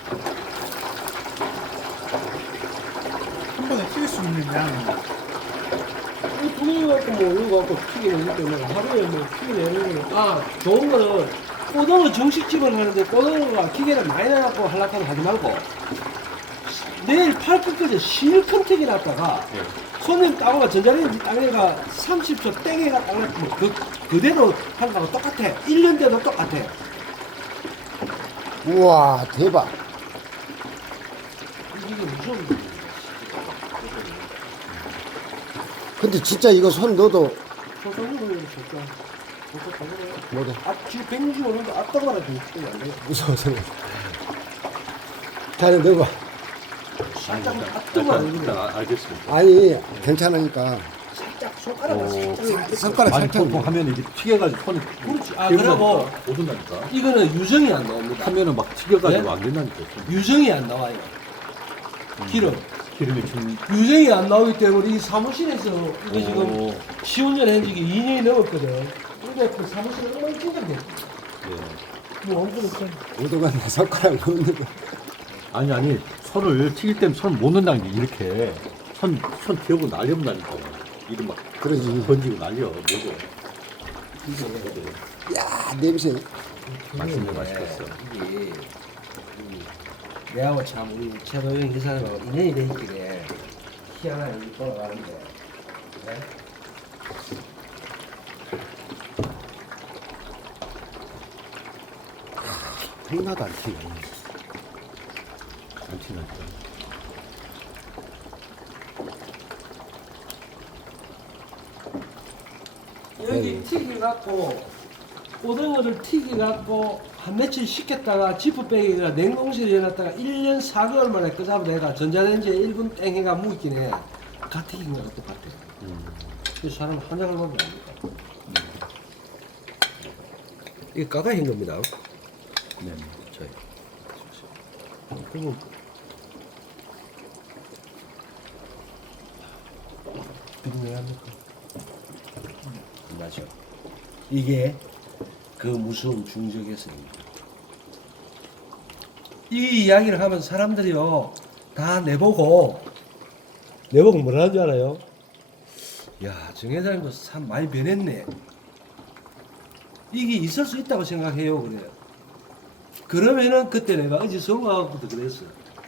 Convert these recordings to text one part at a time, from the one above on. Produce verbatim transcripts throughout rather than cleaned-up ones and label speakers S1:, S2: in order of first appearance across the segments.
S1: 한 번에 튀길 수 있는 양.
S2: 이거 갖고 뭐 이거 갖고 튀기는 거 때문에 하루에 뭐 튀기내는 거는 아 좋은 거는 꼬등어 정식집을 하는데 꼬등어가 기계를 많이 나갖고 하려고 하지 말고 내일 팔 끝까지 실컷 튀겨놨다가
S3: 예.
S2: 손님 따고가 전자레인지 땅에가 삼십 초 땡에가 딱 놨으면 그, 그대로 하는 거하고 똑같아. 일 년 돼도 똑같아.
S4: 우와, 대박.
S2: 이게 무슨
S4: 근데 진짜 이거 손 넣어도
S2: 소송이 걸리는 진짜 진짜 가져가요.
S4: 뭐래?
S2: 앞 지금 백육십 오는데 앞다가라 백육십이 안 돼.
S4: 무서워서. 자네 넣어봐.
S2: 살짝
S3: 일단,
S2: 앞도만
S3: 일단, 일단
S2: 아니면
S3: 아- 알겠습니다.
S4: 아니, 괜찮으니까.
S2: 살짝 손가락을
S3: 어,
S2: 살짝 이렇게
S4: 손가락
S3: 아니
S4: 살짝.
S3: 보통 하면 이게 튀겨가지고 손이
S2: 그렇지. 아 그러고
S3: 오순다니까.
S2: 이거는 유정이 안 나옵니다.
S3: 하면은 막 튀겨가지고
S2: 네?
S3: 안 된다니까.
S2: 유정이 안 나와요. 기름.
S3: 기름이 좀.
S2: 유정이 안 나오기 때문에 이 사무실에서 이거 지금
S3: 오,
S2: 시운전 한 지가 이 년이 넘었거든. 근데 그 사무실에 엉망진창 됐어.
S3: 예.
S2: 뭐 엄청 없잖아.
S4: 오도가 내 손가락 넣는 거.
S3: 아니 아니 손을 튀길 때는 손을 못 넣는다는 게 이렇게 손 손 튀고 날려본다니까. 이름 막
S4: 그러지.
S3: 번지고 날려 뭐죠?
S4: 야, 냄새.
S3: 맛있네 맛있겠어.
S2: 이게 이 내하고 참 우리 최도영 기사님하고 인연이 되있길래 희한한 일이 돌아가는데 네?
S4: 하나도 안 튀네.
S3: 안 튀나니까.
S2: 여기 튀기 갖고 오등어를 튀기 갖고 한 며칠 식혔다가 지프백에가 냉동실에 해놨다가 일 년 사 개월 만에 그 잡아 내가 전자레인지에 일 분 땡 해가 무있긴 해. 가 튀긴 거랑 똑같아.
S3: 음.
S2: 그 사람 한 장을 먹으면 안 됩니다. 이게 까가인 겁니다.
S3: 네.
S2: 저희. 그리고 비린내 합니까? 맞죠. 이게 그 무서운 중적에서입니다. 이 이야기를 하면 사람들이요 다 내보고 내보고 뭐라는 줄 알아요? 야, 정 회장님도 참 많이 변했네. 이게 있을 수 있다고 생각해요, 그래요. 그러면은 그때 내가 어제 서울 가갖고도 그랬어.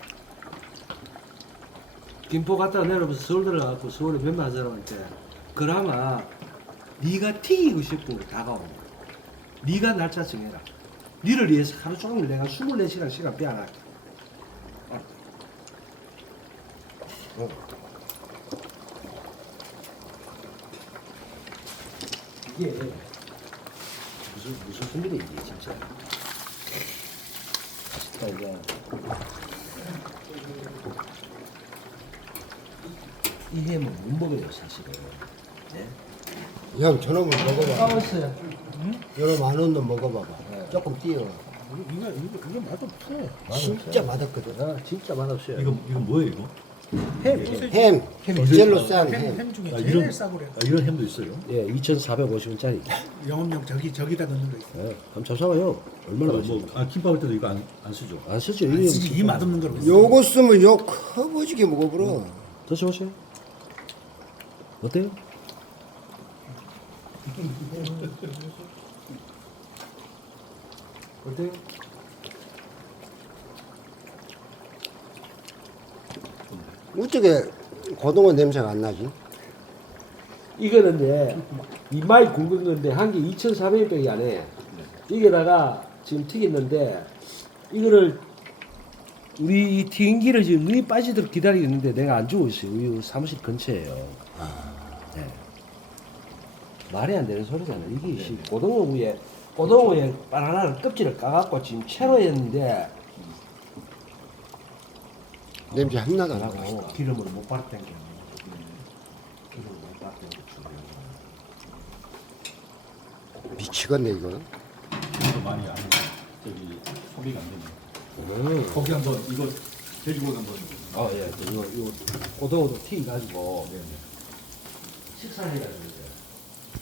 S2: 김포 갔다가 내려오면서 서울 들어가고 서울에 몇만 사람한테 그나마 네가 튀기고 싶은 거 다가오는 거야. 네가 날짜 정해라. 니를 위해서 하루 종일 내가 이십사 시간 시간 빼앗을게. 어. 어. 이게 무슨 무슨 소리인지 진짜. 맛있다 이게. 이게 뭐 못 먹어요 사실은. 네?
S4: 형, 저놈을 먹어봐.
S2: 까웠어요.
S4: 여러분, 안 온도 먹어봐봐. 조금 띄어.
S2: 이거 이거 이거 맛없어.
S4: 진짜 맛없거든.
S2: 아 진짜 맛없어요.
S3: 이거 이거 뭐예요 이거?
S2: 햄.
S4: 햄, 젤로 싼
S1: 햄,
S4: 햄.
S1: 햄 중에
S3: 아,
S1: 제일
S3: 이런
S1: 싸구려.
S3: 아, 이런 햄도 있어요?
S2: 예, 이천사백오십 원짜리.
S1: 영업용 저기 저기다 넣는 거 있어.
S2: 예, 한번 잡숴봐요. 얼마나
S3: 뭐,
S2: 맛있습니까?
S3: 아 김밥 할 때도 이거 안, 안 쓰죠?
S2: 안 쓰죠.
S1: 안
S2: 이게
S1: 쓰지 이 맛없는 거로 있어.
S4: 요거 쓰면 요 커버지게 먹어버려.
S2: 드셔보세요. 어때요? 어때요?
S4: 우쪽에 고등어 냄새가 안 나지?
S2: 이거는 이제 이마이 굵은 건데 한 개 이천사백 원밖에 안 해. 여기다가 지금 튀겼는데 이거를 우리 이 튀김기를 지금 눈이 빠지도록 기다리고 있는데 내가 안 주고 있어요. 우리 사무실 근처에요. 네. 말이 안 되는 소리잖아요. 이게 씨, 고등어 위에 고등어 위에 바나나를 껍질을 까갖고 지금 채로 했는데
S4: 냄새 하나도 안 나.
S2: 하고 기름으로 못 빨았다는 게 기름으로 못 빨았다는 게 중요해요.
S4: 미치겠네, 이거.
S3: 이거 많이 안 저기 소비가 안 되네.
S2: 음.
S3: 고기 한번 이거 돼지고기 한번.
S2: 아, 예. 이거, 이거, 고등어도 튀겨가지고, 식사를 해가지고,